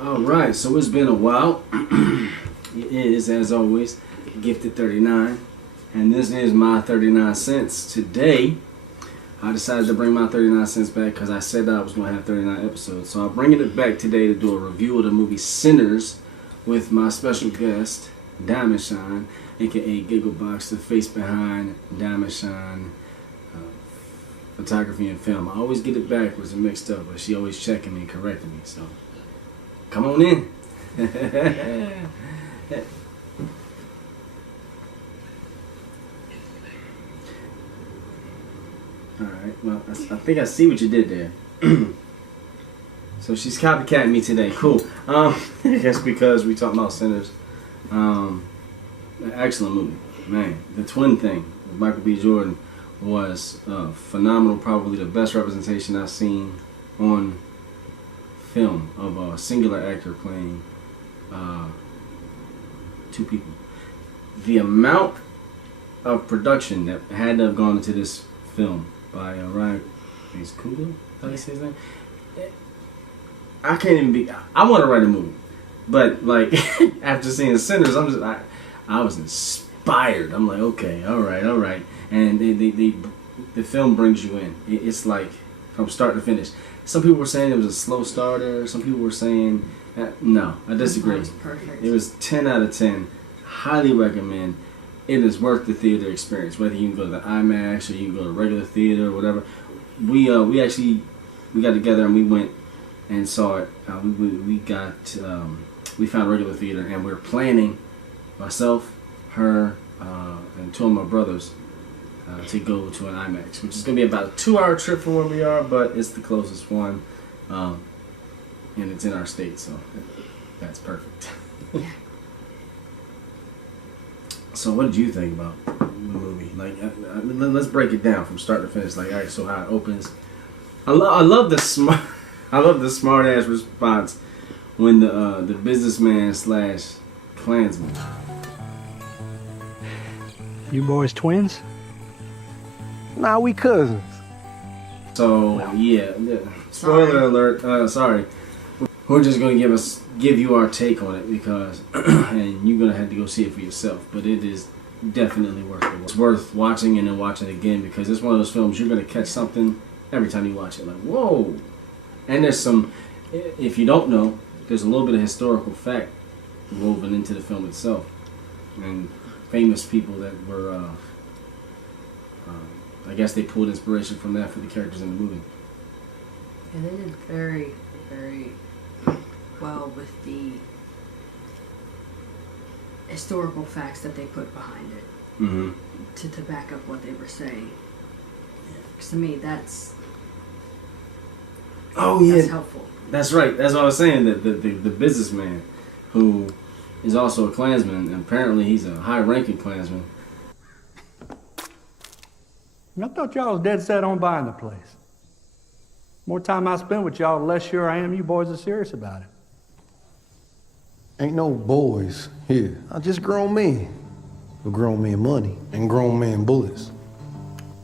Alright, so it's been a while. It is, as always, Gifted 39. And this is my 39 cents. Today, I decided to bring my 39 cents back because I said that I was going to have 39 episodes. So I'm bringing it back today to do a review of the movie Sinners with my special guest, DiamondShine, aka Gigglebox, the face behind DiamondShine photography and film. I always get it backwards and mixed up, but she always checking me and correcting me. So come on in. Alright, well, I think I see what you did there. So she's copycatting me today. Cool. I guess because we talking about Sinners. An excellent movie. Man, the twin thing with Michael B. Jordan was phenomenal. Probably the best representation I've seen on film of a singular actor playing two people. The amount of production that had to have gone into this film by Ryan Coogler, how do you say his name? I can't even be. I want to write a movie, but like after seeing Sinners, I was inspired. I'm like, okay, all right, and the film brings you in. It's like from start to finish. Some people were saying it was a slow starter. Some people were saying no. I disagree. It was perfect. It was 10 out of 10. Highly recommend. It is worth the theater experience. Whether you can go to the IMAX or you can go to regular theater or whatever. We got together and we went and saw it. We found regular theater and we're planning, myself, her, and two of my brothers, to go to an IMAX, which is going to be about a 2-hour trip from where we are, but it's the closest one, and it's in our state, so that's perfect. Yeah. So what did you think about the movie? Like, let's break it down from start to finish. Like, all right, so how it opens. I love the smart ass response when the businessman / Klansman. You boys twins? Nah, we cousins. So yeah, spoiler alert. Sorry, we're just gonna give you our take on it because, and you're gonna have to go see it for yourself. But it is definitely worth it. It's worth watching and then watching again because it's one of those films you're gonna catch something every time you watch it. Like, whoa! And there's some, if you don't know, there's a little bit of historical fact woven into the film itself, and famous people that were. I guess they pulled inspiration from that for the characters in the movie. Yeah, they did very, very well with the historical facts that they put behind it to back up what they were saying. Because to me, that's helpful. That's right. That's what I was saying. That the businessman who is also a Klansman, and apparently he's a high-ranking Klansman. I thought y'all was dead set on buying the place. More time I spend with y'all, the less sure I am you boys are serious about it. Ain't no boys here. I just grown men. With grown men money and grown men bullets.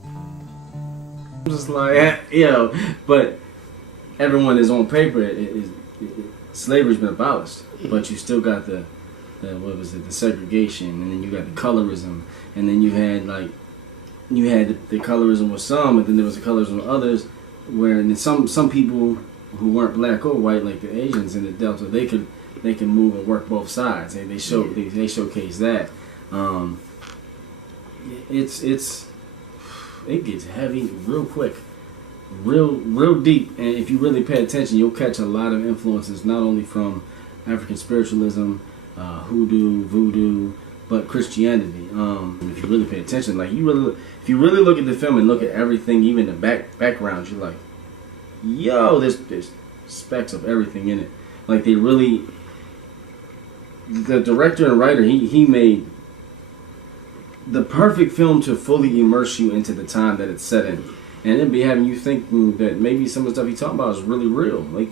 I'm just like, yo, but everyone is on paper. Slavery's been abolished, but you still got the the segregation, and then you got the colorism, and then you had the colorism with some, and then there was the colorism with others, where and then some people who weren't black or white, like the Asians in the Delta, they can move and work both sides, and they showcase that. It gets heavy real quick, real deep, and if you really pay attention, you'll catch a lot of influences not only from African spiritualism, hoodoo, voodoo, but Christianity. If you really pay attention, if you really look at the film and look at everything, even the background, you're like, yo, there's specks of everything in it. Like they really, the director and writer, he made the perfect film to fully immerse you into the time that it's set in, and then be having you thinking that maybe some of the stuff he's talking about is really real. Like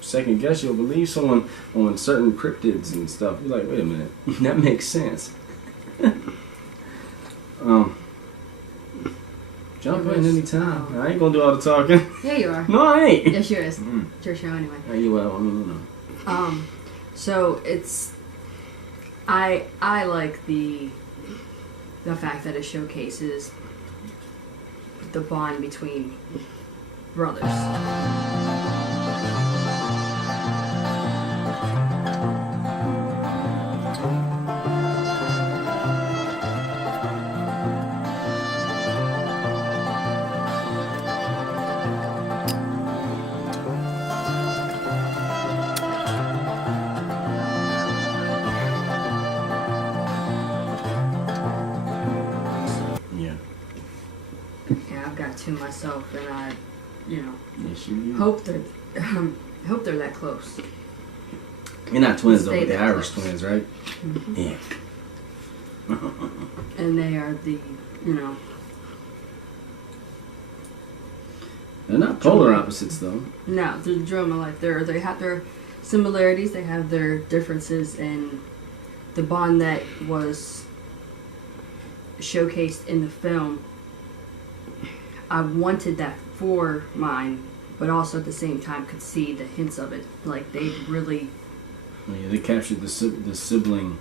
second guess you'll believe someone on certain cryptids and stuff. You're like, wait a minute, that makes sense. Jump in anytime. I ain't gonna do all the talking. Yeah, you are. No, I ain't. Yes, you is. It's your show anyway. Well, no. So it's I like the fact that it showcases the bond between brothers. Yeah. Yeah, I've got two myself, and I, Yes, you do. hope they're that close. You're not twins though, Stay but they're that Irish close. twins, right? Mhm. Yeah. And they are the, They're not polar opposites though. no, the drama life. They have their similarities. They have their differences, and the bond that was showcased in the film. I wanted that for mine, but also at the same time could see the hints of it. Like they really, Yeah, they captured the sibling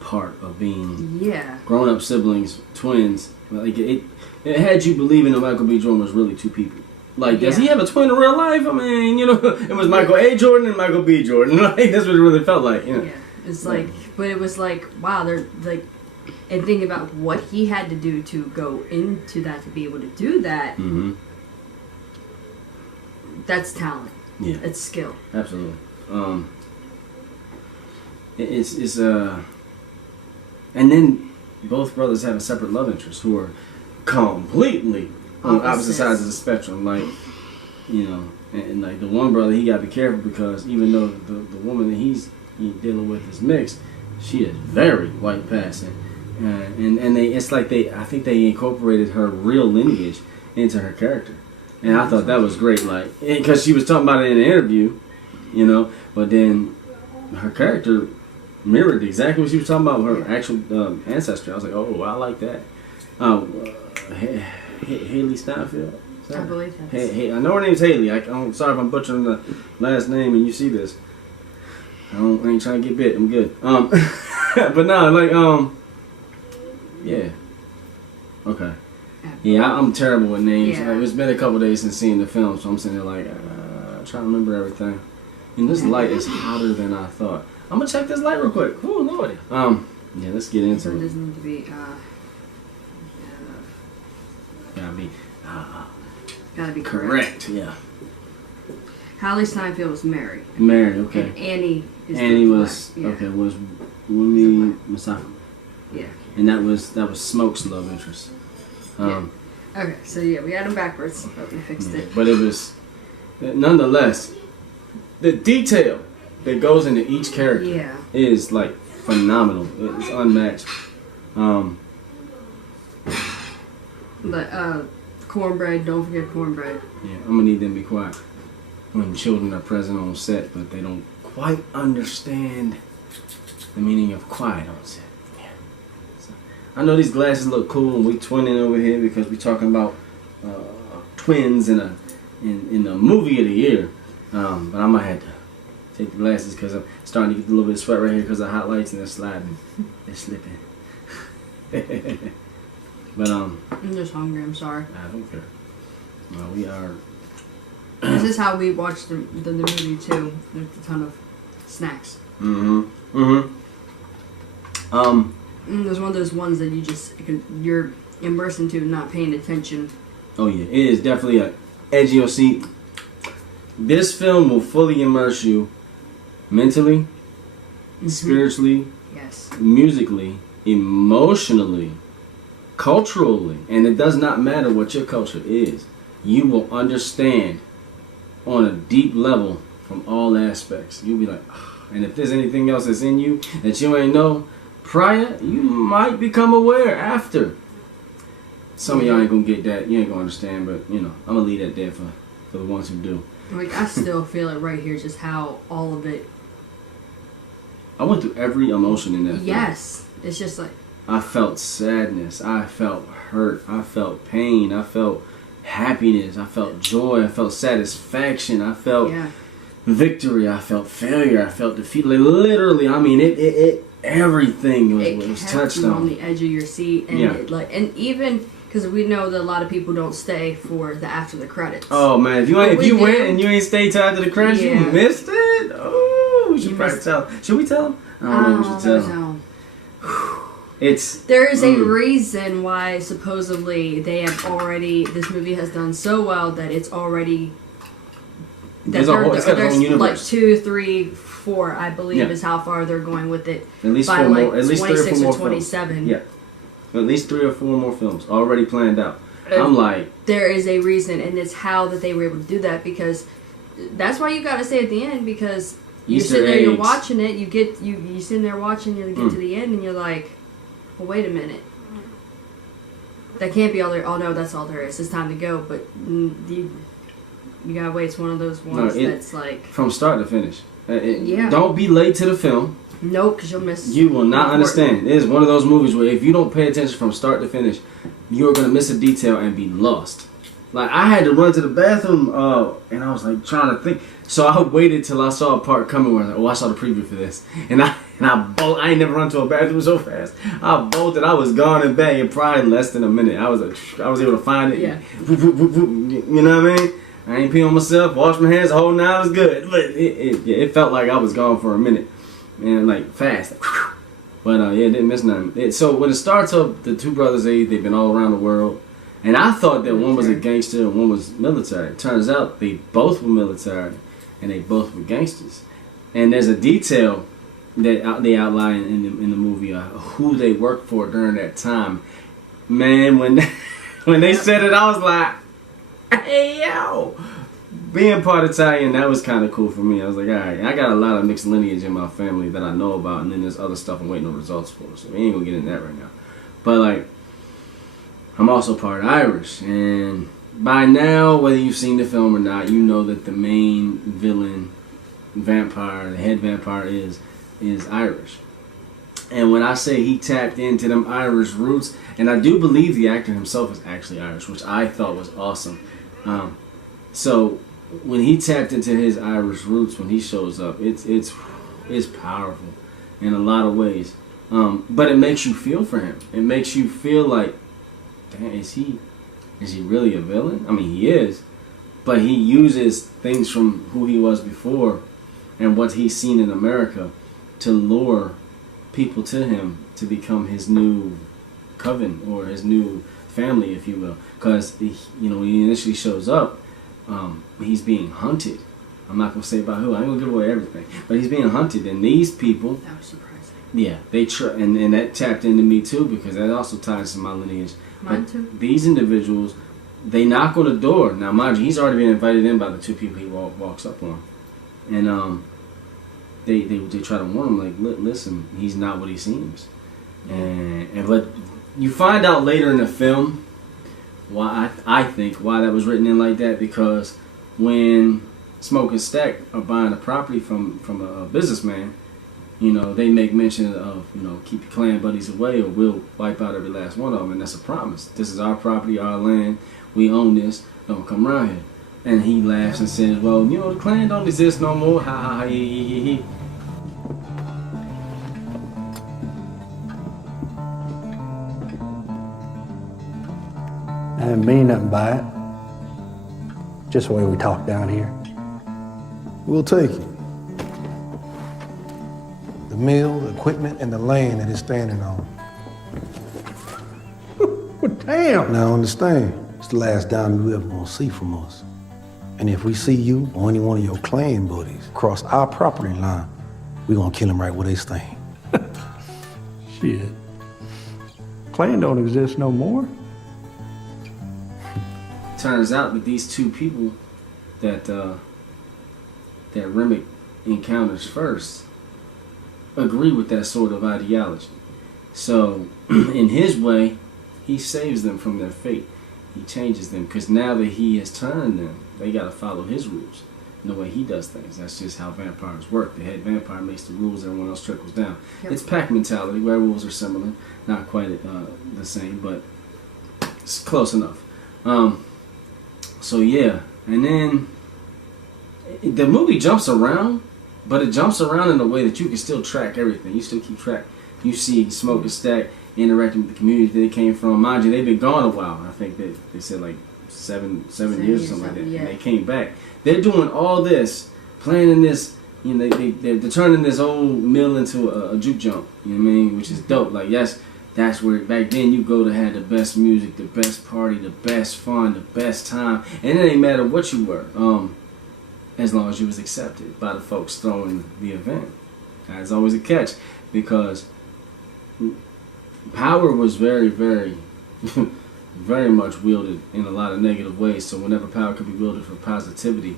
part of being yeah, grown-up siblings, twins. Like it had you believing that Michael B. Jordan was really two people. Like, does he Yeah. have a twin in real life? I mean, it was Michael A. Jordan and Michael B. Jordan. Like that's what it really felt like. yeah. It's like, but it was like, wow, they're like, and thinking about what he had to do to go into that to be able to do that. Mm-hmm. That's talent. Yeah. It's skill. Absolutely. It's and then both brothers have a separate love interest who are completely on opposite Opposites. sides of the spectrum. Like, and like the one brother, he got to be careful because even though the woman that he's dealing with is mixed, she is very white passing, and I think they incorporated her real lineage into her character, and I thought that was great. Like, because she was talking about it in an interview, but then her character mirrored exactly what she was talking about with her actual ancestry. I was like, oh, I like that. Haley Steinfeld. Is that I her? believe that's. Hey, I know her name's Haley. I'm sorry if I'm butchering the last name and you see this. I ain't trying to get bit. I'm good. But no, like, yeah. Okay. Yeah, I'm terrible with names. Yeah. Like, it's been a couple days since seeing the film, so I'm sitting there like, trying to remember everything. And this light is hotter than I thought. I'm gonna check this light real quick. Oh lordy. Yeah, let's get So into it it. doesn't need to be. Gotta be correct. Yeah. Hallie Steinfeld was Mary. Mary. Okay. And Annie is Annie the was black. okay. Was Wumi Masako, Yeah. and that was Smoke's love interest. Okay, so yeah, we had them backwards, but we fixed it. But it was nonetheless the detail that goes into each character Yeah. is like phenomenal. It's unmatched. But cornbread, don't forget cornbread. Yeah, I'm gonna need them to be quiet when children are present on set, but they don't quite understand the meaning of quiet on set. Yeah. So, I know these glasses look cool, and we twinning over here because we're talking about twins in the movie of the year. But I might have to take the glasses because I'm starting to get a little bit of sweat right here because of hot lights and they're sliding, they're slipping. But I'm just hungry, I'm sorry. I don't care. We are. This is how we watched the movie too. There's a ton of snacks. And There's one of those ones that you're immersed into, not paying attention. oh yeah, it is definitely a edge of your seat. This film will fully immerse you mentally, spiritually, Yes. musically, emotionally, culturally, and it does not matter what your culture is. You will understand on a deep level from all aspects. You'll be like, and if there's anything else that's in you that you ain't know prior, you might become aware after. Some of y'all ain't gonna get that. You ain't gonna understand, but I'm gonna leave that there for the ones who do. Like, I still feel it right here, just how all of it. I went through every emotion in that film. Yes. It's just like. I felt sadness. I felt hurt. I felt pain. I felt happiness. I felt joy. I felt satisfaction. I felt Yeah. victory. I felt failure. I felt defeat. Like, literally, I mean, it everything was kept touched you on. on the edge of your seat, and Yeah. and even because we know that a lot of people don't stay for the after the credits. Oh man, if you went and you ain't stayed till after the credits, you missed it. Oh, we should probably tell. Should we tell him? I don't know. We should tell him. There is a reason why supposedly they have already. This movie has done so well that it's already. It's got its own universe. Like 2, 3, 4, I believe, is how far they're going with it. At least by 4 like more. At least 26 3 or 4 more or 27. Films. Yeah, at least 3 or 4 more films already planned out. I'm like, there is a reason, and it's how that they were able to do that, because that's why you got to say at the end, because you're sitting there, you're watching it, you sitting there watching, you get to the end, and you're like, well, wait a minute. That can't be all there. Oh no, that's all there is. It's time to go. But you gotta wait. It's one of those ones that's like from start to finish. Yeah. Don't be late to the film. Nope, because you'll miss. You will not understand. It is one of those movies where if you don't pay attention from start to finish, you're gonna miss a detail and be lost. Like, I had to run to the bathroom, and I was like trying to think. So I waited till I saw a part coming where I was like, oh, I saw the preview for this, and I ain't never run to a bathroom so fast. I bolted. I was gone and back in probably less than a minute. I was able to find it. Yeah. You know what I mean? I ain't pee on myself, washed my hands, the whole night was good. But it felt like I was gone for a minute, and like fast. But yeah, didn't miss nothing. So when it starts up, the two brothers, they've been all around the world. And I thought that one was a gangster and one was military. Turns out they both were military and they both were gangsters. And there's a detail that they outline in the movie who they worked for during that time. Man, when they said it, I was like, hey, yo. Being part Italian, that was kind of cool for me. I was like, all right, I got a lot of mixed lineage in my family that I know about, and then there's other stuff I'm waiting on results for. So we ain't gonna get into that right now. But like, I'm also part Irish, and by now, whether you've seen the film or not, you know that the main villain, vampire, the head vampire is Irish. And when I say he tapped into them Irish roots, and I do believe the actor himself is actually Irish, which I thought was awesome. So when he tapped into his Irish roots, when he shows up, it's powerful in a lot of ways. But it makes you feel for him. It makes you feel like, damn, is he really a villain? I mean, he is, but he uses things from who he was before and what he's seen in America to lure people to him to become his new coven or his new family, if you will. Because when he initially shows up, he's being hunted. I'm not gonna say by who. I ain't gonna give away everything, but he's being hunted, and these people. That was surprising. Yeah, they and that tapped into me too, because that also ties to my lineage. Mine too. These individuals, they knock on the door. Now, mind you, he's already been invited in by the two people he walks up on, and they try to warn him, like, listen, he's not what he seems, and but you find out later in the film why I think why that was written in like that, because when Smoke and Stack are buying a property from a businessman, they make mention of, keep your clan buddies away or we'll wipe out every last one of them. And that's a promise. This is our property, our land. We own this. Don't come around here. And he laughs and says, well, the clan don't exist no more. Ha ha ha, he. I didn't mean nothing by it. Just the way we talk down here. We'll take it. The mill, the equipment, and the land that it's standing on. Well, damn! Now understand, it's the last dime you ever gonna see from us. And if we see you or any one of your clan buddies cross our property line, we gonna kill them right where they stand. Shit. Clan don't exist no more. Turns out that these two people that Remick encounters first agree with that sort of ideology. So, in his way, he saves them from their fate. He changes them, because now that he has turned them, they got to follow his rules and the way he does things. That's just how vampires work. The head vampire makes the rules, everyone else trickles down. Yep. It's pack mentality. Werewolves are similar, not quite the same, but it's close enough. So yeah, and then the movie jumps around, but it jumps around in a way that you can still track everything. You still keep track. You see Smoke and Stack interacting with the community that they came from. Mind you, they've been gone a while. I think they said like seven years or something like that. Yeah. And they came back. They're doing all this, planning this. You know, they're turning this old mill into a juke jump. You know what I mean? Which is dope. Like, yes, that's where back then you go to have the best music, the best party, the best fun, the best time, and it ain't matter what you were, as long as you was accepted by the folks throwing the event. There's always a catch, because power was very, very, very much wielded in a lot of negative ways. So whenever power could be wielded for positivity,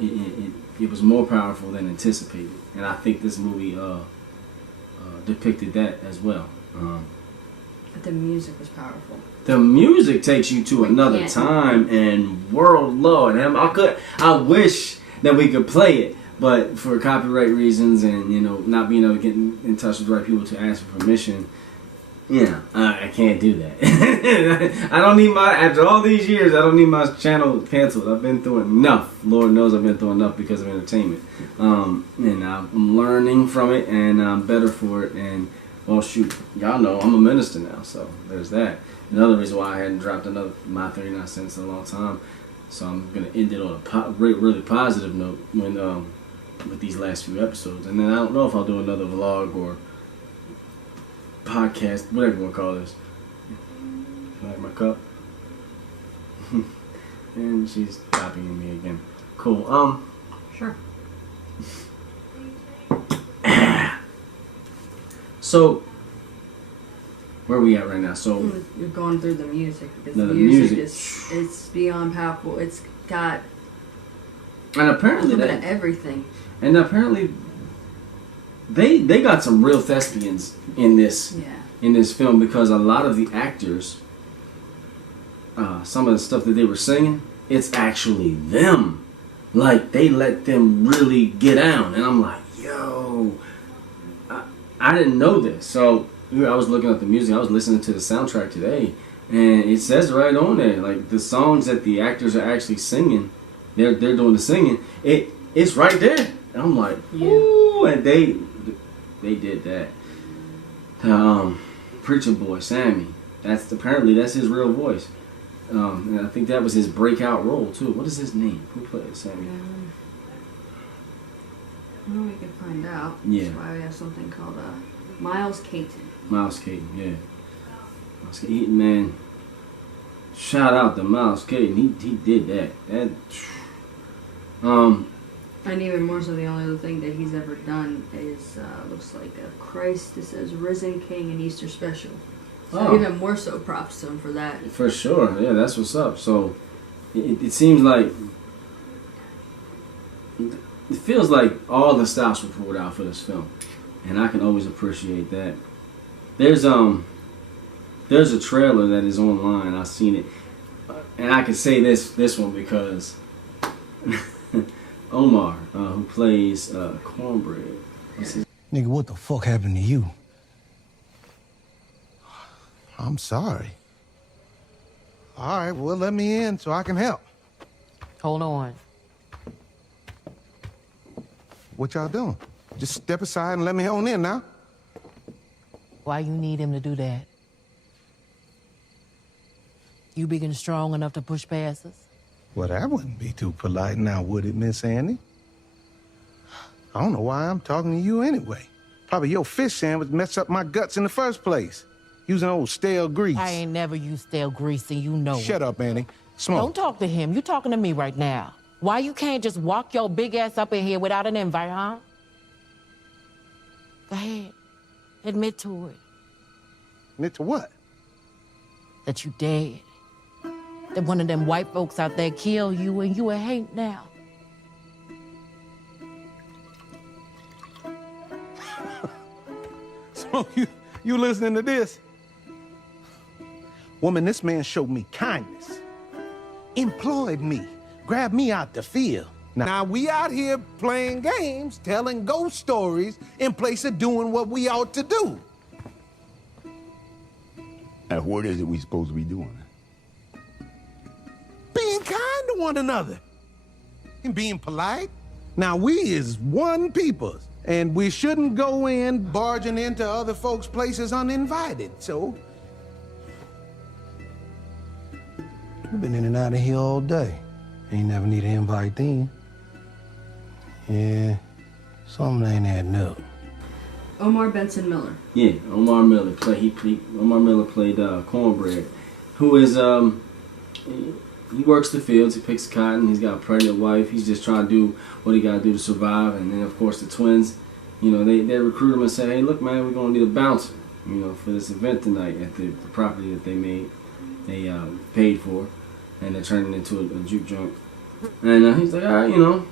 it was more powerful than anticipated. And I think this movie depicted that as well. But the music was powerful. The music takes you to another time and world, Lord. I wish that we could play it, but for copyright reasons and, you know, not being able to get in touch with the right people to ask for permission, I can't do that. I don't need after all these years, I don't need my channel canceled. I've been through enough. Lord knows I've been through enough because of entertainment. And I'm learning from it, and I'm better for it. And, well, shoot, y'all know I'm a minister now, so there's that. Another reason why I hadn't dropped my 39 cents in a long time. So I'm going to end it on a really positive note with these last few episodes. And then I don't know if I'll do another vlog or podcast, whatever you want to call this. Like my cup. And she's copying me again. Cool. Sure. So, where are we at right now? So you're going through the music, because the the music music it's beyond powerful. It's got and apparently everything. And apparently they got some real thespians in this film, because a lot of the actors, some of the stuff that they were singing, it's actually them. Like, they let them really get down, and I'm like, yo, I didn't know this. So I was looking at the music. I was listening to the soundtrack today, and it says right on there, like, the songs that the actors are actually singing, they're doing the singing. It's right there. And I'm like, ooh, and they did that. Preacher Boy Sammy, that's his real voice. And I think that was his breakout role too. What is his name? Who played Sammy? Well, we can find out. Yeah. That's why we have something called Miles Caton. Miles Caton, yeah. Miles Caton, man. Shout out to Miles Caton. He did that. And even more so, the only other thing that he's ever done is looks like a Christ. It says Risen King and Easter Special. So even more so, props to him for that. For sure, yeah, that's what's up. So it seems like it feels like all the stops were pulled out for this film, and I can always appreciate that. There's a trailer that is online. I've seen it, and I can say this one because Omar, who plays Cornbread. Nigga, what the fuck happened to you? I'm sorry. All right, well, let me in so I can help. Hold on. What y'all doing? Just step aside and let me on in now. Why you need him to do that? You big and strong enough to push past us? Well, that wouldn't be too polite now, would it, Miss Annie? I don't know why I'm talking to you anyway. Probably your fish sandwich messed up my guts in the first place. Using old stale grease. I ain't never used stale grease, and you know it. Shut up, Annie. Smoke. Don't talk to him. You talking to me right now. Why you can't just walk your big ass up in here without an invite, huh? Go ahead. Admit to it. Admit to what? That you dead. That one of them white folks out there killed you and you a hate now. So you listening to this? Woman, this man showed me kindness. Employed me. Grabbed me out the field. Now we out here playing games, telling ghost stories in place of doing what we ought to do. And what is it we supposed to be doing? Being kind to one another. and being polite. Now, we is one people, and we shouldn't go in barging into other folks' places uninvited, so... You've been in and out of here all day. Ain't never need an invite then. Yeah, something ain't adding up. Omar Benson Miller. Yeah, Omar Miller played Cornbread, who is he works the fields, he picks cotton, he's got a pregnant wife, he's just trying to do what he got to do to survive. And then of course the twins, you know, they recruit him and say, hey, look man, we're gonna need a bouncer, you know, for this event tonight at the property that they paid for, and they're turning it into a juke joint. And he's like, all right, you know.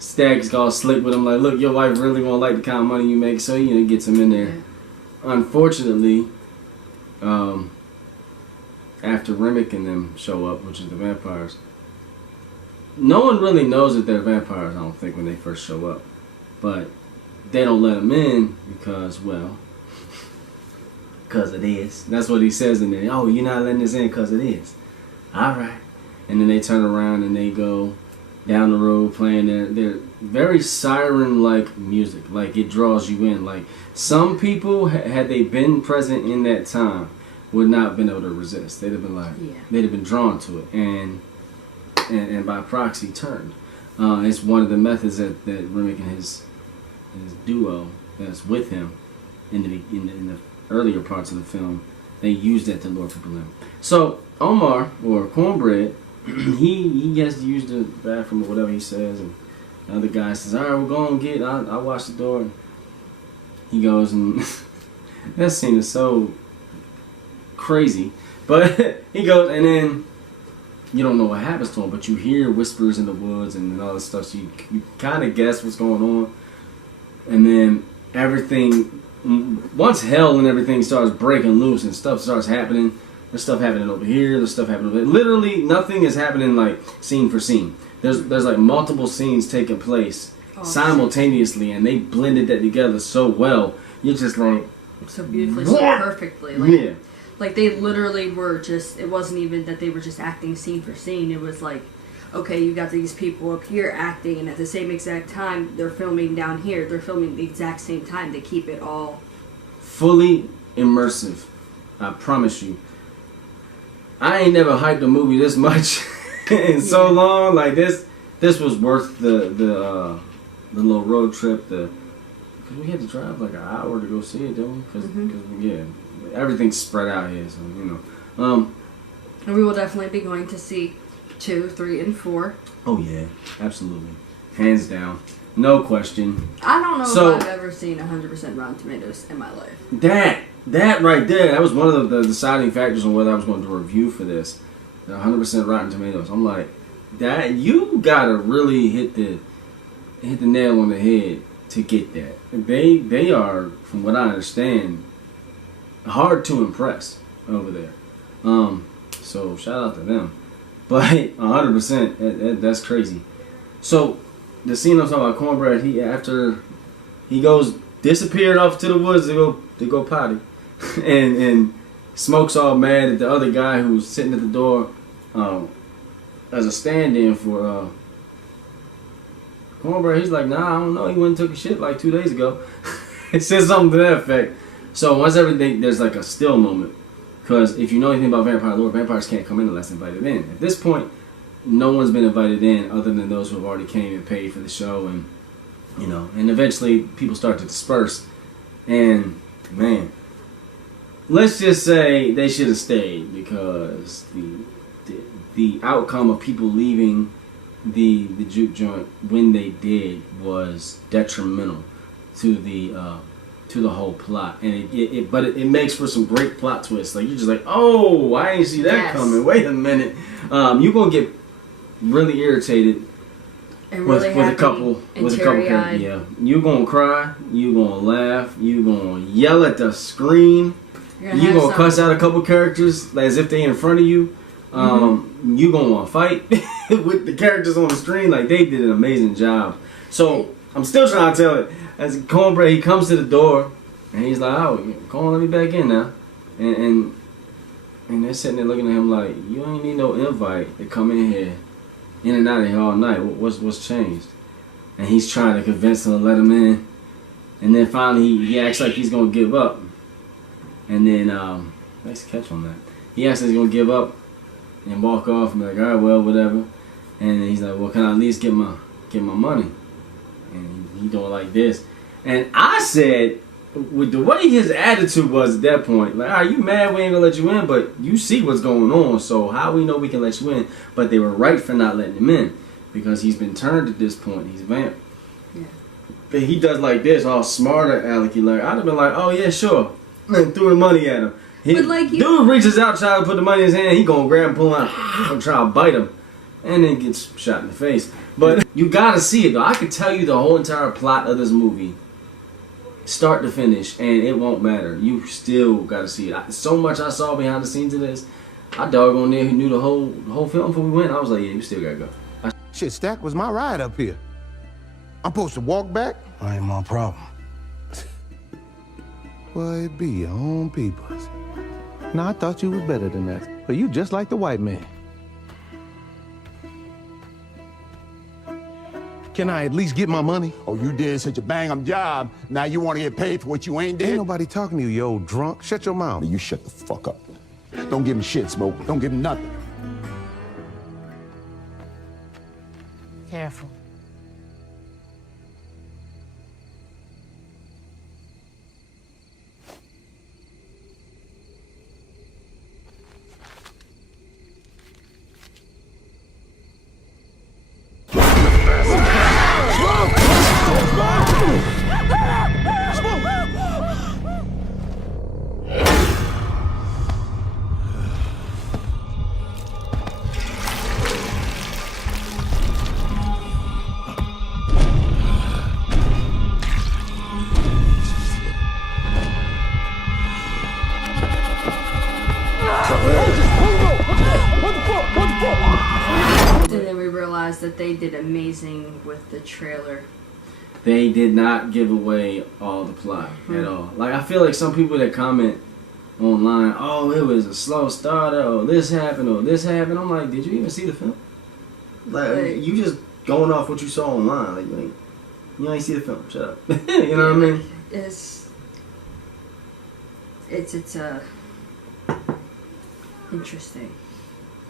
Stag's all slick with him, like, look, your wife really gonna like the kind of money you make, so you know, gets him in there. Unfortunately, after Remick and them show up, which is the vampires, no one really knows that they're vampires, I don't think, when they first show up. But they don't let them in because, well, because it is. That's what he says in there. Oh, you're not letting us in because it is. All right. And then they turn around and they go down the road playing their very siren-like music. Like, it draws you in. Like, some people, had they been present in that time, would not have been able to resist. They'd have been like, they'd have been drawn to it, and by proxy turned. It's one of the methods that Remick and his duo that's with him in the earlier parts of the film, they used that to lure people in. So Omar, or Cornbread, he has to use the bathroom or whatever he says, and the other guy says, all right, we're going to get, I'll watch the door. And he goes, and that scene is so crazy, but he goes, and then you don't know what happens to him, but you hear whispers in the woods and all this stuff, so you kind of guess what's going on. And then everything, once hell and everything starts breaking loose and stuff starts happening, there's stuff happening over here, there's stuff happening over there. Literally nothing is happening like scene for scene. There's like multiple scenes taking place simultaneously, and they blended that together so well. You're just like, so beautifully, so perfectly. Like, yeah. Like, they literally were just, it wasn't even that they were just acting scene for scene. It was like, okay, you got these people up here acting, and at the same exact time, they're filming down here. They're filming the exact same time to keep it all fully immersive. I promise you. I ain't never hyped a movie this much in so long. Like, this was worth the little road trip. Because we had to drive like an hour to go see it, didn't we? Because everything's spread out here, so you know. And we will definitely be going to see 2, 3, and 4. Oh yeah, absolutely, hands down, no question. I don't know if I've ever seen 100% Rotten Tomatoes in my life. That right there, that was one of the deciding factors on whether I was going to do a review for this. The 100% Rotten Tomatoes. I'm like, that you gotta really hit the nail on the head to get that. They are, from what I understand, hard to impress over there. So shout out to them. But 100%, that's crazy. So the scene I'm talking about, Cornbread, after he disappeared off to the woods to go potty, and Smoke's all mad at the other guy who's sitting at the door as a stand-in for Cornbread. He's like, nah, I don't know. He went and took a shit like 2 days ago. It says something to that effect. So once everything, there's like a still moment. Because if you know anything about vampire lore, vampires can't come in unless invited in. At this point, no one's been invited in other than those who have already came and paid for the show, and you know, and eventually people start to disperse. And man, let's just say they should have stayed, because the outcome of people leaving the juke joint when they did was detrimental to the whole plot, and but it makes for some great plot twists. Like, you're just like, oh, I ain't see that coming. Wait a minute. You're gonna get really irritated and really with a couple characters. Yeah, you're gonna cry. You're gonna laugh. You're gonna yell at the screen. You're gonna cuss out a couple characters as if they in front of you. You're gonna want to fight with the characters on the screen. Like, they did an amazing job. So I'm still trying to tell it. As Cornbread, he comes to the door, and he's like, oh, come on, let me back in now. And they're sitting there looking at him like, you ain't need no invite to come in here in and out of here all night. What's changed? And he's trying to convince him to let him in. And then finally he acts like he's gonna give up. And then nice catch on that. He acts like he's gonna give up and walk off and be like, all right, well, whatever. And then he's like, well, can I at least get my money? And he doing like this. And I said, with the way his attitude was at that point, like, are you mad we ain't gonna let you in? But you see what's going on, so how we know we can let you in? But they were right for not letting him in, because he's been turned at this point. He's vamped. Yeah. But he does like this, all smarter alecky. Like, I'd have been like, oh yeah, sure. And threw the money at him. But like dude reaches out, trying to put the money in his hand. He gonna grab him, pull out, and try to bite him, and then gets shot in the face. But you gotta see it though. I could tell you the whole entire plot of this movie, start to finish, and it won't matter. You still gotta see it. So much I saw behind the scenes of this. I doggone there who knew the whole film before we went. I was like, yeah, you still gotta go. Shit, Stack was my ride up here. I'm supposed to walk back? I ain't my problem. Well, it be your own peoples. Now, I thought you was better than that. But you just like the white man. Can I at least get my money? Oh, you did such a bang-up job. Now you want to get paid for what you ain't did? Ain't nobody talking to you, you old drunk. Shut your mouth. You shut the fuck up. Don't give him shit, Smoke. Don't give him nothing. Careful. And then we realized that they did amazing with the trailer. They did not give away all the plot at all. Like, I feel like some people that comment online, oh, it was a slow starter, or this happened, or this happened. I'm like, did you even see the film? Like, you just going off what you saw online. Like, you ain't see the film. Shut up. You know what I mean? It's interesting.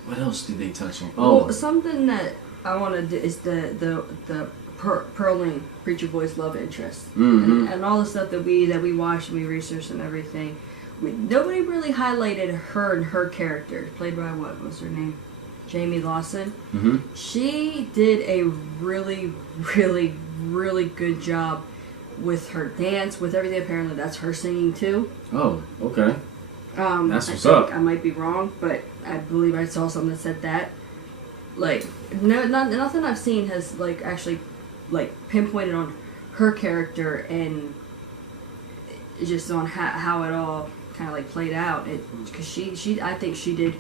What else did they touch on? Well, something that I want to do is the Pearline, Preacher Boy's love interest, and all the stuff that we watched and we researched and everything. Nobody really highlighted her and her character, played by what was her name? Jamie Lawson. She did a really, really, really good job with her dance, with everything. Apparently, that's her singing too. Oh, okay. That's what's I up. think I might be wrong, but I believe I saw something that said that. Like, nothing I've seen has like actually like pinpointed on her character and just on how it all kind of like played out. Because I think she did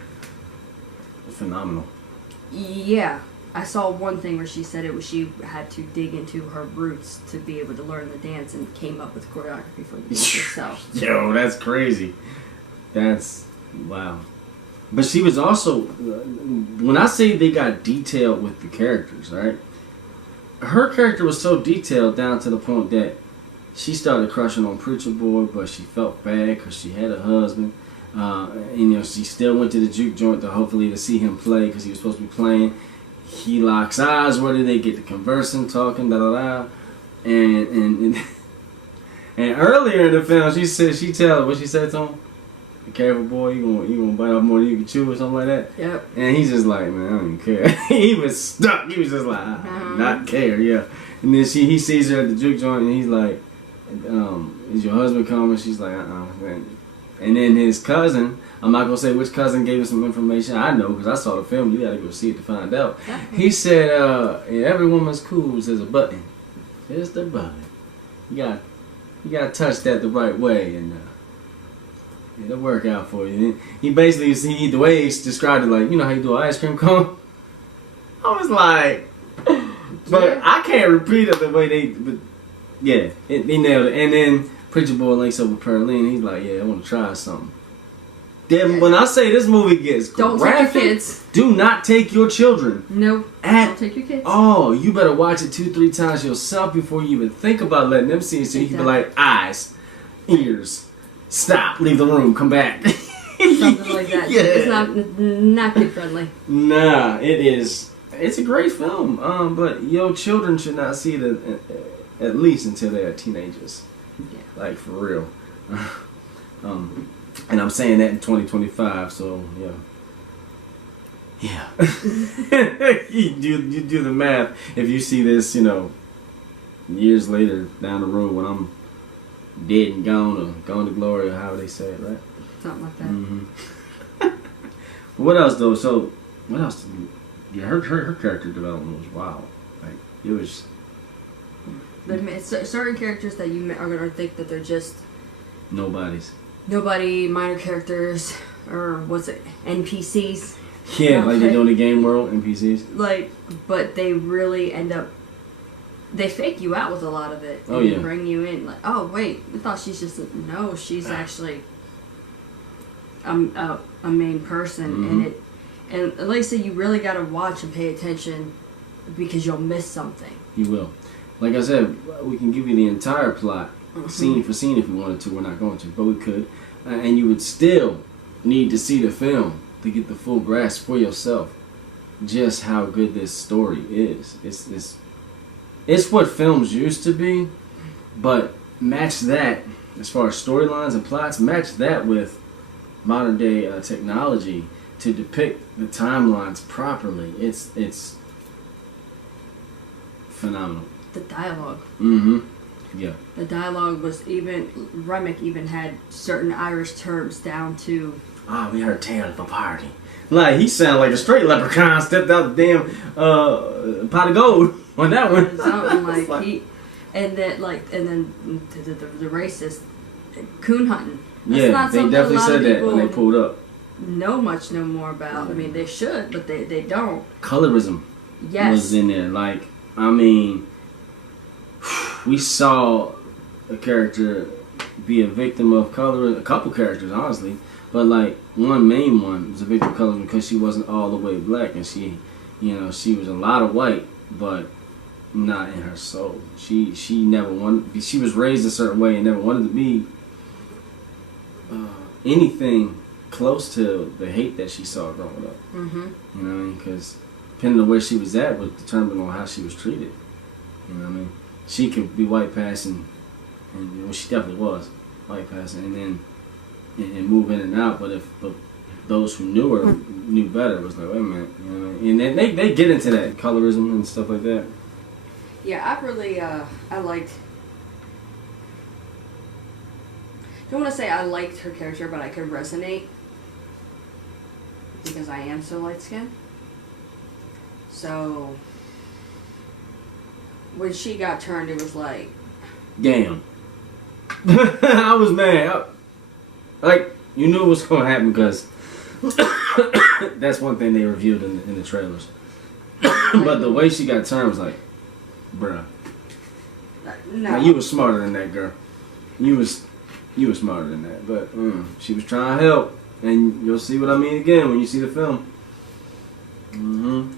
Phenomenal. Yeah, I saw one thing where she said she had to dig into her roots to be able to learn the dance and came up with choreography for the dance itself. Yo, that's crazy. That's wow. But she was also, when I say they got detailed with the characters, right? Her character was so detailed down to the point that she started crushing on Preacher Boy, but she felt bad because she had a husband. And, she still went to the juke joint to see him play because he was supposed to be playing. He locks eyes. Where did they get to conversing, talking, da da da? And earlier in the film, she tell what she said to him. Be careful, boy. You gonna bite off more than you can chew, or something like that. Yep. And he's just like, man, I don't even care. He was stuck. He was just like, not care, yeah. And then he sees her at the juke joint, and he's like, is your husband coming? She's like, man. And then his cousin, I'm not going to say which cousin gave us some information. I know because I saw the film. You got to go see it to find out. He said, in every woman's cools there's a button. Just a button. You got to touch that the right way and it'll work out for you. He basically, the way he described it, like, you know how you do an ice cream cone? I was like, but I can't repeat it the way but yeah, he nailed it. And then Preacher Boy links up with Pearline. He's like, yeah, I want to try something. Then when I say this movie gets Don't graphic, take your kids. do not take your children. No, don't take your kids. Oh, you better watch it 2-3 times yourself before you even think about letting them see it. So you can be like, eyes, ears, stop, leave the room, come back. Something like that. Yeah. It's not kid friendly. Nah, it is. It's a great film. But your children should not see it at least until they are teenagers. Yeah. Like for real. And I'm saying that in 2025. So yeah. Yeah. you do the math. If you see this, years later down the road when I'm dead and gone or gone to glory or however they say it, right? Something like that. Mm-hmm. What else though? So what else? Yeah, her character development was wild. Like it was. Certain characters that you are gonna think that they're just nobody, minor characters, or what's it, NPCs. Yeah, like they do in the game world, NPCs. Like, but they really end up. They fake you out with a lot of it. Oh and yeah. Bring you in like, oh wait, I thought she's just no, she's actually a main person, Mm-hmm. and like I said, you really got to watch and pay attention because you'll miss something. You will. Like I said, we can give you the entire plot, scene for scene, if we wanted to. We're not going to, but we could, and you would still need to see the film to get the full grasp for yourself, just how good this story is. It's what films used to be, but match that as far as storylines and plots. Match that with modern day technology to depict the timelines properly. It's phenomenal. The dialogue. Mm-hmm. Yeah. The dialogue was Remick even had certain Irish terms down to. We heard tale of a party. Like he sounded like a straight leprechaun stepped out the damn pot of gold on that one. Something like he, and then the racist coon hunting. That's yeah, not they something definitely a lot said of that when they people pulled up. know more about. I mean, they should, but they don't. Colorism Yes. was in there. Like, I mean, we saw a character be a victim of colorism. A couple characters, honestly, but like one main one was a victim of colorism because she wasn't all the way black, and she was a lot of white, but not in her soul. She never wanted. She was raised a certain way and never wanted to be anything close to the hate that she saw growing up. Mm-hmm. You know what I mean? Because depending on where she was at would determine on how she was treated. You know what I mean? She could be white passing, and she definitely was white passing, and then and move in and out. But those who knew her knew better, it was like, wait a minute, you know what I mean? And then they get into that colorism and stuff like that. Yeah, I really I liked. I don't want to say I liked her character, but I could resonate because I am so light skinned. So when she got turned, it was like, Damn. I was mad. Like, you knew it was going to happen because that's one thing they reviewed in the trailers. But the way she got turned was like, bruh. no. Now, you was smarter than that, girl. You was smarter than that. But she was trying to help. And you'll see what I mean again when you see the film. Mm-hmm.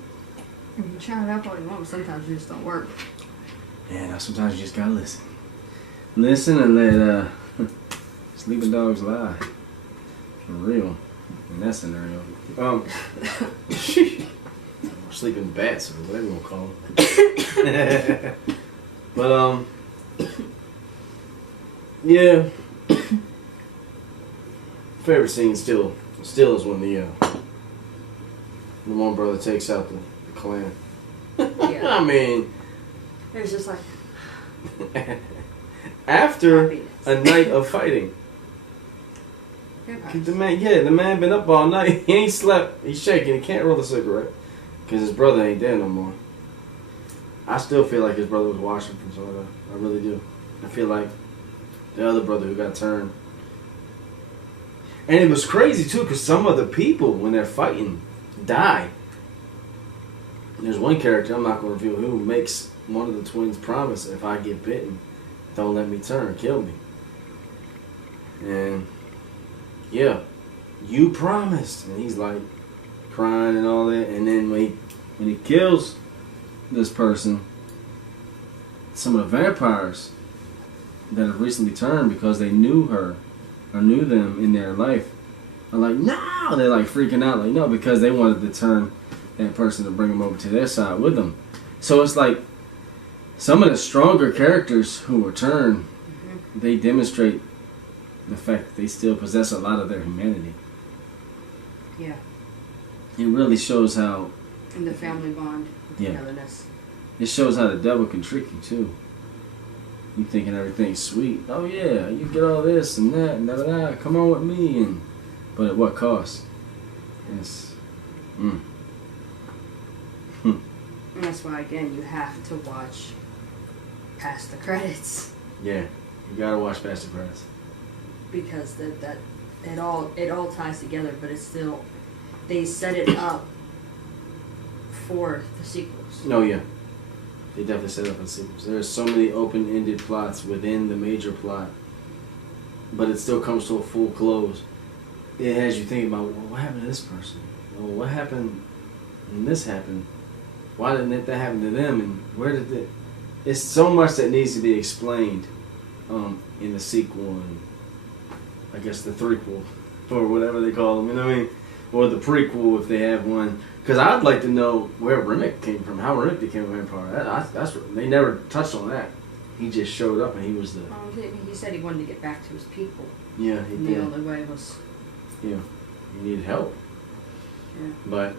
You can try it out all you want, but sometimes you just don't work. Yeah, sometimes you just gotta listen. Listen and let sleeping dogs lie. For real. In that scenario. Sleeping bats or whatever you want to call them. But yeah. Favorite scene still is when the one brother takes out the clan. Yeah. I mean, It was just like after happiness. a night of fighting. Vampires. The man been up all night. He ain't slept. He's shaking. He can't roll a cigarette because his brother ain't there no more. I still feel like his brother was watching from somewhere. I really do. I feel like the other brother who got turned. And it was crazy too because some of the people when they're fighting die. There's one character, I'm not going to reveal who, makes one of the twins promise if I get bitten, don't let me turn, kill me. And yeah, You promised. And he's like crying and all that. And then when he kills this person, some of the vampires that have recently turned because they knew her or knew them in their life are like, no! They're like freaking out, like, no, because they wanted to turn that person to bring them over to their side with them. So it's like some of the stronger characters who return, they demonstrate the fact that they still possess a lot of their humanity. Yeah. It really shows how... And the family bond, the togetherness. It shows how the devil can trick you, too. You thinking everything's sweet. Oh, yeah, you get all this and that and da-da-da. Come on with me. But at what cost? It's... And that's why, again, you have to watch past the credits. Yeah, you gotta watch past the credits. Because that it all ties together, but it's still, they set it up for the sequels. Oh yeah, they definitely set up the sequels. There's so many open-ended plots within the major plot, but it still comes to a full close. It has you thinking about, well, what happened to this person? Well, what happened when this happened? Why didn't that happen to them? And where did it? It's so much that needs to be explained in the sequel and I guess the threequel or whatever they call them. You know what I mean? Or the prequel if they have one. Because I'd like to know where Remick came from, how Remick became a vampire. That's they never touched on that. He just showed up and he was the. He said he wanted to get back to his people. Yeah, he and did. The only way was. Yeah, he needed help. Yeah. But,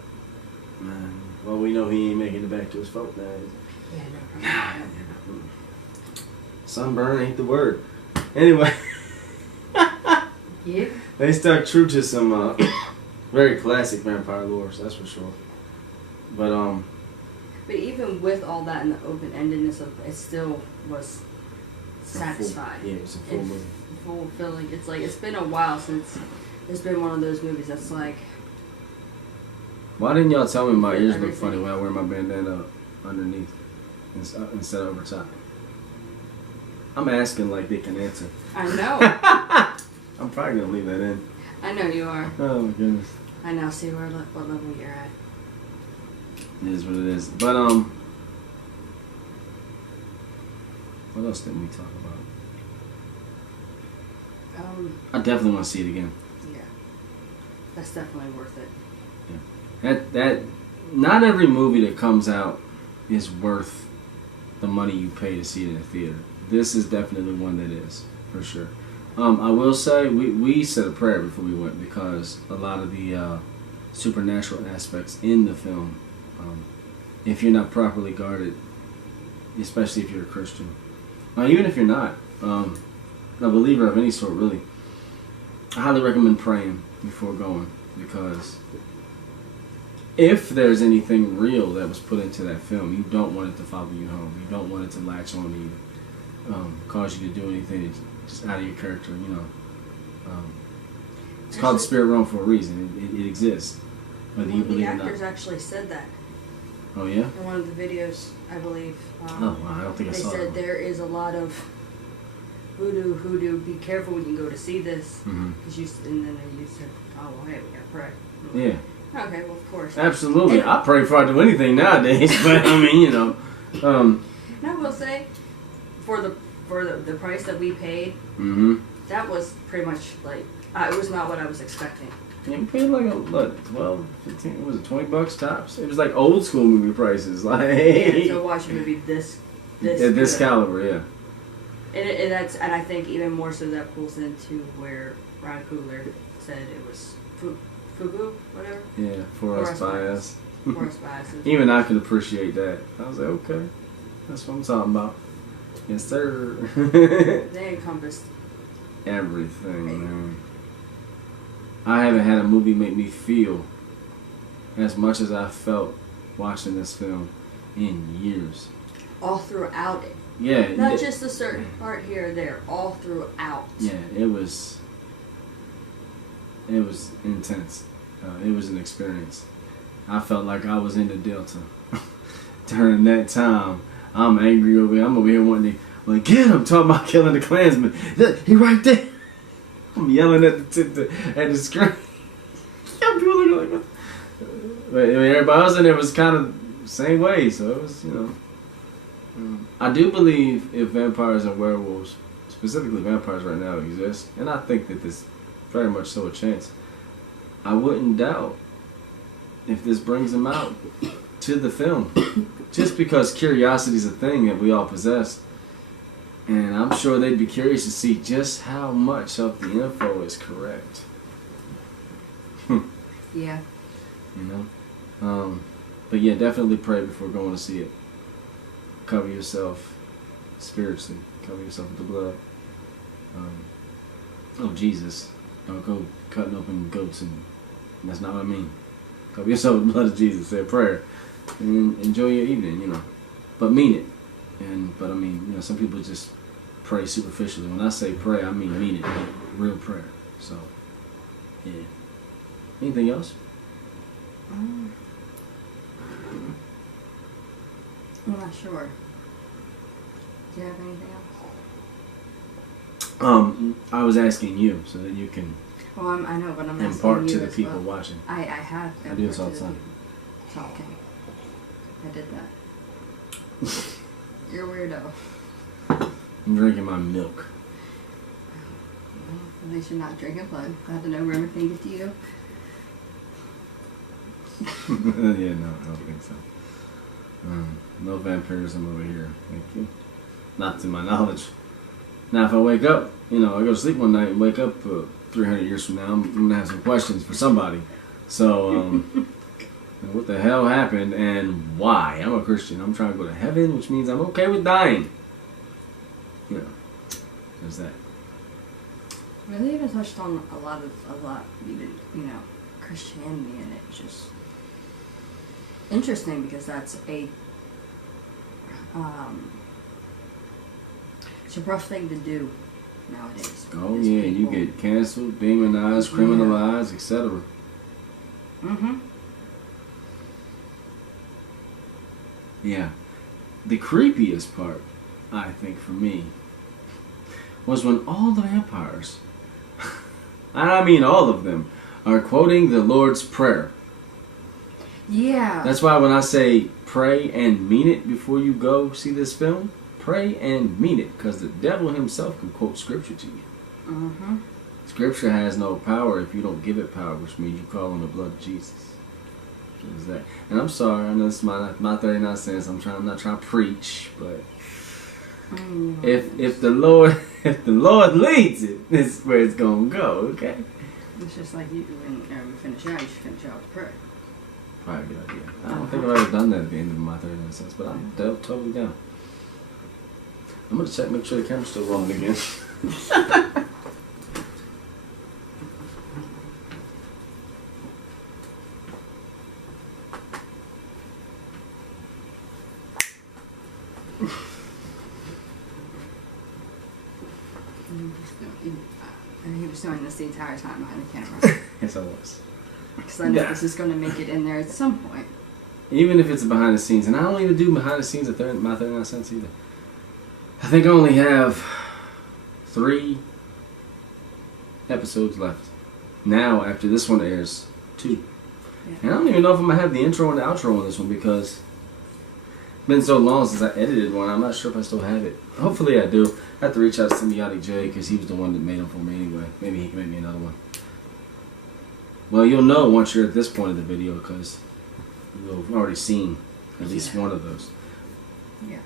well, we know he ain't making it back to his folk now. Yeah, no. Sunburn ain't the word. Anyway. Yeah. They stuck true to some very classic vampire lore, so that's for sure. But even with all that and the open-endedness of it, still was satisfying. Yeah, it was a full movie. Fulfilling. It's like it's been a while since it's been one of those movies that's like. Why didn't y'all tell me my ears look funny when I wear my bandana underneath instead of over top? I'm asking like they can answer. I know. I'm probably gonna leave that in. I know you are. Oh my goodness. I now see what level you're at. It is what it is. But what else didn't we talk about? I definitely want to see it again. Yeah, that's definitely worth it. Yeah. That not every movie that comes out is worth the money you pay to see it in a theater. This is definitely one that is, for sure. I will say we said a prayer before we went because a lot of the supernatural aspects in the film, if you're not properly guarded, especially if you're a Christian, even if you're not a believer of any sort, really, I highly recommend praying before going because if there's anything real that was put into that film, you don't want it to follow you home. You don't want it to latch on to you, cause you to do anything just out of your character, you know. It's called the spirit realm for a reason. It exists, whether you believe it or not. The actors actually said that. Oh yeah. In one of the videos, I believe. Oh, wow, I don't think I saw that. They said there is a lot of hoodoo. Be careful when you go to see this, because and then you said, "Oh well, hey, we gotta pray." Yeah. Okay, well, of course. Absolutely. I pray before I do anything nowadays, but I mean, you know. And I will say, for the price that we paid, that was pretty much like it was not what I was expecting. Yeah, we paid like 12, 15, was it $20 tops? It was like old school movie prices, like to watch a movie this caliber, yeah. And I think even more so that pulls into where Ryan Coogler said it was Fubu, whatever. Yeah, for us by us. For us by us. Even I could appreciate that. I was like, okay, that's what I'm talking about. Yes, sir. They encompassed everything, man. I haven't had a movie make me feel as much as I felt watching this film in years. All throughout it. Yeah. Not just a certain part here or there. All throughout. Yeah, it was intense. It was an experience. I felt like I was in the Delta during that time. I'm angry over here. I'm over here wanting to, like, get him, talking about killing the Klansman. He right there. I'm yelling at the screen. like, but I mean, everybody else in there was kind of the same way, so it was, you know. I do believe if vampires and werewolves, specifically vampires right now, exist, and I think that there's very much so a chance, I wouldn't doubt if this brings them out to the film. Just because curiosity is a thing that we all possess. And I'm sure they'd be curious to see just how much of the info is correct. Yeah. You know? But yeah, definitely pray before going to see it. Cover yourself spiritually. Cover yourself with the blood. Oh, Jesus. Don't go cutting open goats, and that's not what I mean. Cover yourself with the blood of Jesus. Say a prayer. And enjoy your evening, you know. But mean it. But I mean, you know, some people just pray superficially. When I say pray, I mean it. Real prayer. So, yeah. Anything else? I'm not sure. Do you have anything else? I was asking you so that you can Well, I know, but I'm asking impart you to the as people well. watching. I have. I do this all the time. It's okay. I did that. You're a weirdo. I'm drinking my milk. Well, at least you're not drinking blood. Glad to know we're everything to you. Yeah, no, I don't think so. No vampirism over here. Thank you. Not to my knowledge. Now, if I wake up, you know, I go to sleep one night and wake up 300 years from now, I'm going to have some questions for somebody. So, what the hell happened and why? I'm a Christian. I'm trying to go to heaven, which means I'm okay with dying. You know, there's that. Really even touched on a lot, even, you know, Christianity, and it's just interesting because that's it's a rough thing to do nowadays. Oh, is yeah, you people- get canceled, demonized, criminalized, etc. Mm-hmm. Yeah. The creepiest part, I think, for me, was when all the vampires, and I mean all of them, are quoting the Lord's Prayer. Yeah. That's why when I say pray and mean it before you go see this film, pray and mean it, because the devil himself can quote scripture to you. Mm-hmm. Scripture has no power if you don't give it power, which means you call on the blood of Jesus. What is that? And I'm sorry, I know it's my 39 cents. I'm not trying to preach, but if the Lord leads it, this is where it's gonna go. Okay. It's just like you when we finish out, you should finish out with prayer. Probably a good idea. I don't think I've ever done that at the end of my 39 cents, but I'm totally down. I'm gonna check, make sure the camera's still rolling again. And he was doing this the entire time behind the camera. Yes, I was. Because I know this is going to make it in there at some point. Even if it's behind the scenes, and I don't even do behind the scenes at my 39 cents either. I think I only have 3 episodes left. Now, after this one airs, 2. Yeah. And I don't even know if I'm going to have the intro and the outro on this one because it's been so long since I edited one. I'm not sure if I still have it. Hopefully I do. I have to reach out to Semiotic J because he was the one that made them for me anyway. Maybe he can make me another one. Well, you'll know once you're at this point of the video because you've already seen at least one of those. Yeah.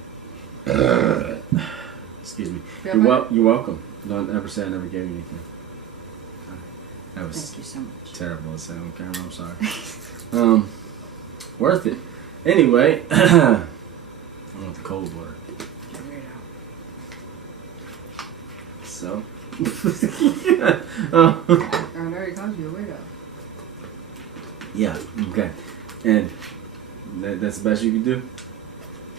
Excuse me. Feel You're welcome. Don't ever say I never gave you anything. That was Thank you so much. terrible to say on camera. I'm sorry. Worth it. Anyway, I want the cold water. Get weird out. So. I already called you a weirdo. Yeah. Okay. And that's the best you can do.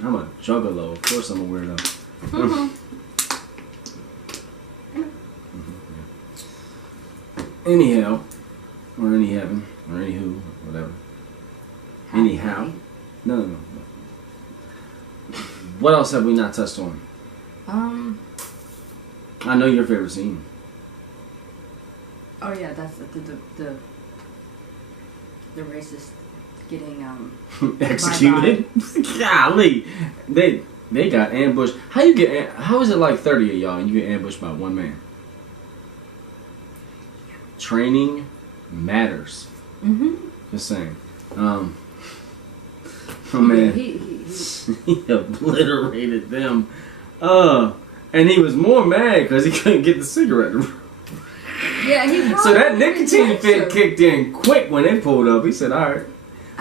I'm a juggalo. Of course, I'm a weirdo. Mm-hmm. Anyhow, or any heaven, or anywho, or whatever. Anyhow. No. What else have we not touched on? I know your favorite scene. Oh yeah, that's the the racist getting executed. Golly, they got ambushed. How is it like 30 of y'all and you get ambushed by one man? Training matters. Just saying. Oh man, he obliterated them. And he was more mad because he couldn't get the cigarette. Yeah, he so that nicotine fit kicked in quick when they pulled up. He said, "All right."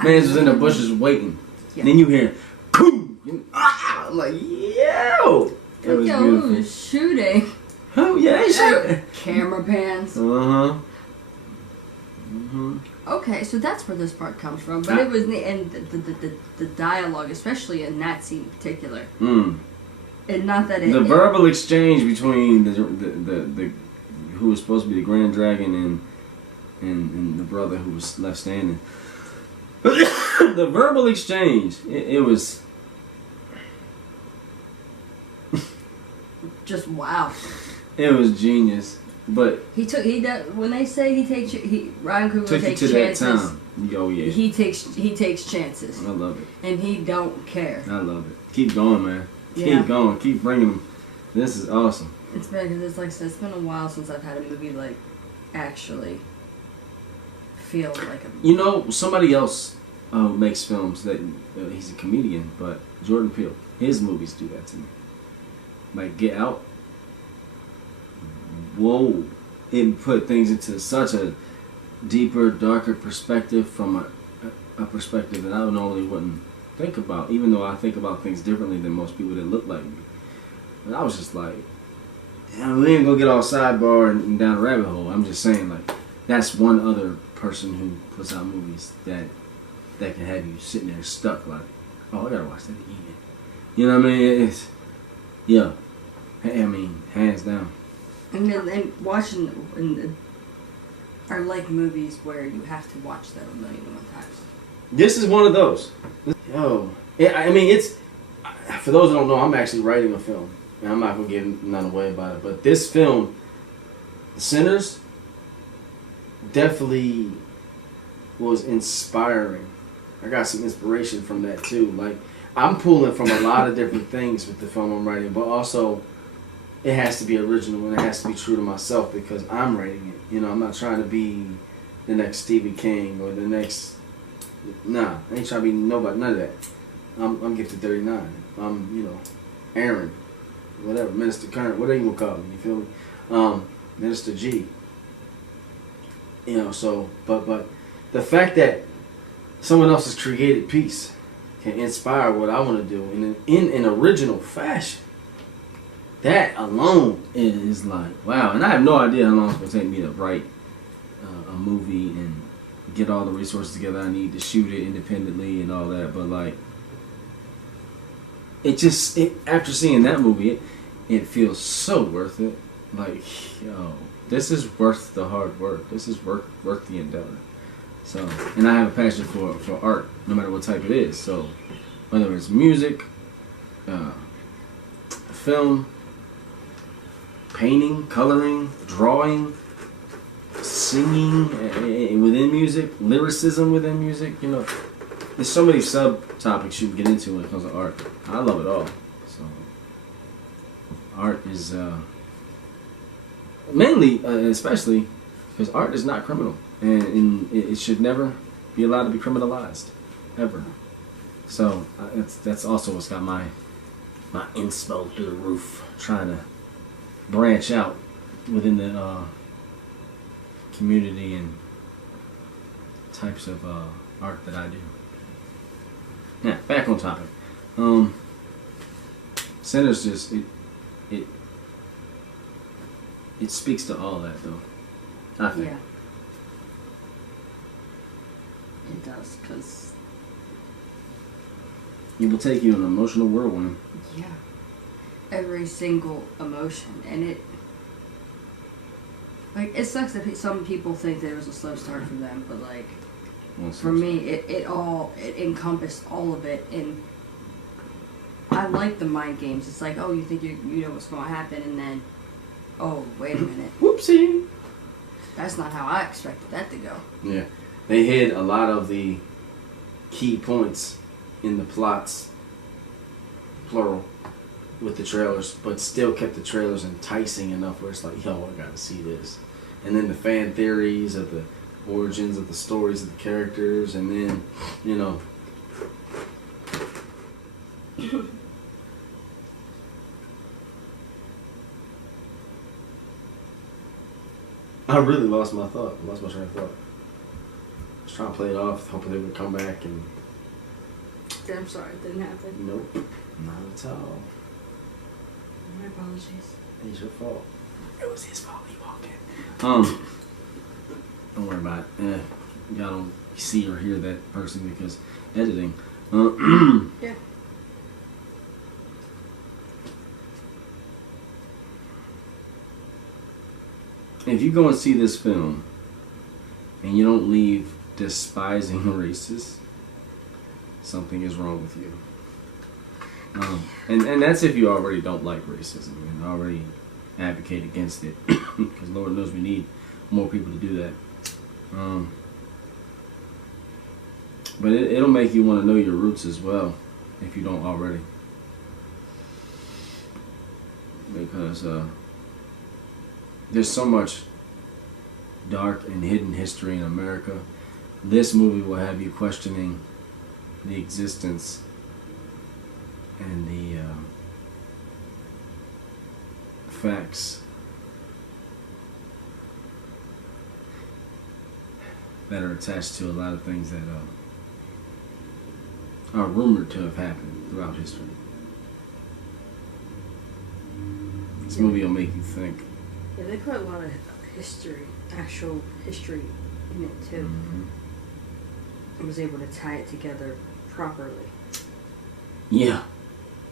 Man's was in the bushes waiting. Yeah. And then you hear, boom! I'm like, yo! It was beautiful. Who was shooting? Oh, yeah, they shooting. Camera pans. Uh-huh. Okay, so that's where this part comes from. But it was, and the dialogue, especially in that scene in particular. And not that the verbal exchange between the who was supposed to be the Grand Dragon and the brother who was left standing. The verbal exchange, it was just wow. It was genius, but when they say Ryan Coogler takes chances. That time. Oh yeah. He takes chances. I love it. And he don't care. I love it. Keep going, man. Keep going. Keep bringing them. This is awesome. It's been because it's like I said, it's been a while since I've had a movie like actually feel like a. You know, somebody else makes films that he's a comedian, but Jordan Peele, his movies do that to me. Like Get Out. Whoa, it put things into such a deeper, darker perspective from a perspective that I normally wouldn't think about, even though I think about things differently than most people that look like me. But I was just like, we ain't gonna get all sidebar and down a rabbit hole. I'm just saying, like, that's one other person who puts out movies that can have you sitting there stuck, like, oh, I gotta watch that again. You know what I mean? It's, yeah. I mean, hands down. And watching, are like movies where you have to watch them 1,000,001 times. This is one of those. Yo, I mean, it's, for those who don't know, I'm actually writing a film. And I'm not going to give none away about it. But this film, Sinners, definitely was inspiring. I got some inspiration from that too. Like, I'm pulling from a lot of different things with the film I'm writing, but also it has to be original and it has to be true to myself because I'm writing it. You know, I'm not trying to be the next Stephen King or the next. Nah, I ain't trying to be nobody, none of that. I'm Gifted 39. I'm, you know, Aaron, whatever, Minister Current, whatever you want to call me. You feel me? Minister G. You know, so, but the fact that someone else's created piece can inspire what I want to do in an original fashion, that alone is like, wow. And I have no idea how long it's going to take me to write a movie and get all the resources together I need to shoot it independently and all that. But like, after seeing that movie, it feels so worth it. Like, yo, this is worth the hard work. This is worth the endeavor. So, and I have a passion for art, no matter what type it is. So, whether it's music, film, painting, coloring, drawing, singing within music, lyricism within music, you know, there's so many subtopics you can get into when it comes to art. I love it all. So, art is mainly, especially, because art is not criminal. And it should never be allowed to be criminalized, ever. So that's also what's got my inspo through the roof, trying to branch out within the community and types of art that I do. Now, back on topic. Sinners just it speaks to all that though, I think. Yeah. It does, because it will take you on an emotional whirlwind. Yeah. Every single emotion. And it sucks that some people think that it was a slow start for them, but like, for me, it encompassed all of it. And I like the mind games. It's like, oh, you think you know what's going to happen, and then, oh, wait a minute. Whoopsie. That's not how I expected that to go. Yeah. they hid a lot of the key points in the plots, plural, with the trailers, but still kept the trailers enticing enough where it's like, yo, I gotta see this. And then the fan theories of the origins of the stories of the characters, and then, you know, I really lost my thought. I lost my train of thought. I was trying to play it off, hoping they would come back, and I'm sorry, it didn't happen. nope, not at all. My apologies. It's your fault. It was his fault. He walked in. Don't worry about it. Y'all don't see or hear that person because editing. Yeah. If you go and see this film and you don't leave despising racists, something is wrong with you. And that's if you already don't like racism and already advocate against it, because Lord knows we need more people to do that. But it'll make you want to know your roots as well, if you don't already. Because there's so much dark and hidden history in America. This movie will have you questioning the existence and the facts that are attached to a lot of things that are rumored to have happened throughout history. This movie will make you think. Yeah, they put a lot of history, actual history in it too. Mm-hmm. I was able to tie it together properly. Yeah,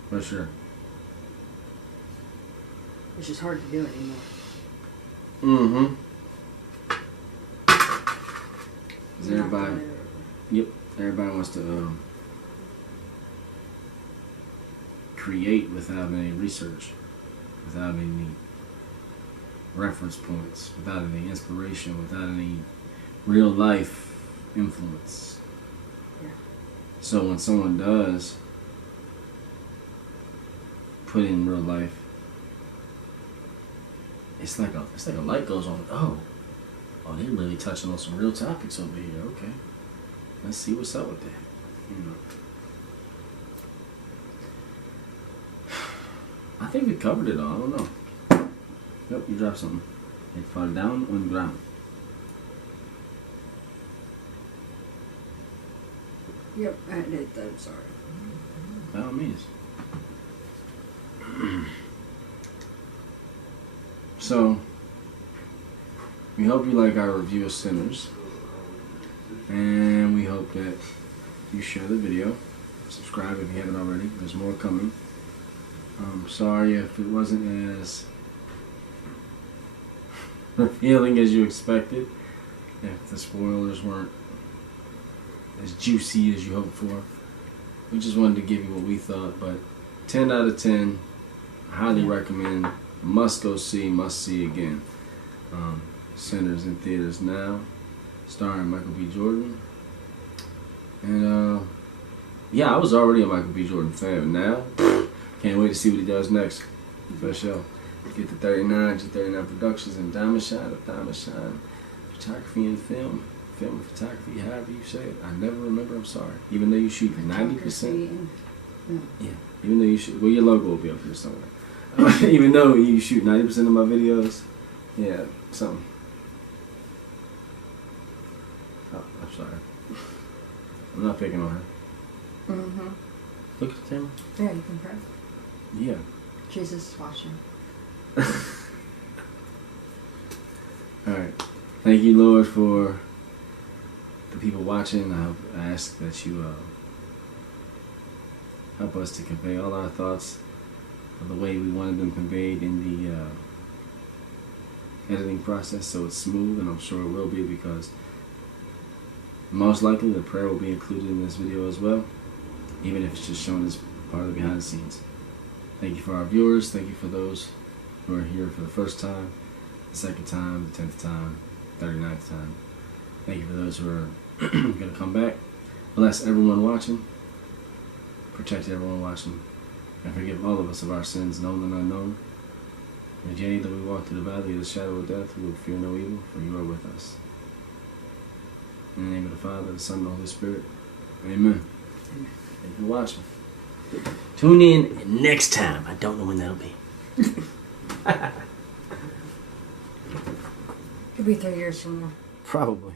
for sure. It's just hard to do anymore. Mm-hmm. Cause Not everybody, doing it. yep, everybody wants to create without any research, without any reference points, without any inspiration, without any real life influence. Yeah. So when someone does put in real life, it's like a light goes on. Oh, they're really touching on some real topics over here. Okay, let's see what's up with that. You know, I think we covered it all. I don't know. Yep, you dropped something. It fell down on the ground. Yep, I did that. I'm sorry. By all means. So, we hope you like our review of Sinners. And we hope that you share the video. Subscribe if you haven't already. There's more coming. Sorry if it wasn't as revealing as you expected. If the spoilers weren't as juicy as you hoped for. We just wanted to give you what we thought, but 10 out of 10, highly recommend, must go see, must see again. Sinners in theaters now, starring Michael B. Jordan. And yeah, I was already a Michael B. Jordan fan. Now, can't wait to see what he does next. For sure. Get the 39 Productions and DiamondShine of DiamondShine photography and film and photography, however you say it. I never remember. I'm sorry. Even though you shoot 90%. Yeah. Even though you shoot, well, your logo will be up here somewhere. Even though you shoot 90% of my videos, yeah, something. Oh, I'm sorry. I'm not picking on her. Mm-hmm. Look at the camera. Yeah, you can pray. Yeah. Jesus is watching. Alright. Thank you, Lord, for the people watching. I ask that you help us to convey all our thoughts of the way we wanted them conveyed in the editing process, so it's smooth, and I'm sure it will be, because most likely the prayer will be included in this video as well, even if it's just shown as part of the behind the scenes. Thank you for our viewers. Thank you for those who are here for the first time, the second time, the 10th time, 39th time. Thank you for those who are going to come back. Bless everyone watching. Protect everyone watching. And forgive all of us of our sins, known and unknown. And yea, though we walk through the valley of the shadow of death, we will fear no evil, for you are with us. In the name of the Father, the Son, and the Holy Spirit. Amen. Thank you for watching. Tune in next time. I don't know when that'll be. Could be 3 years from now. Probably.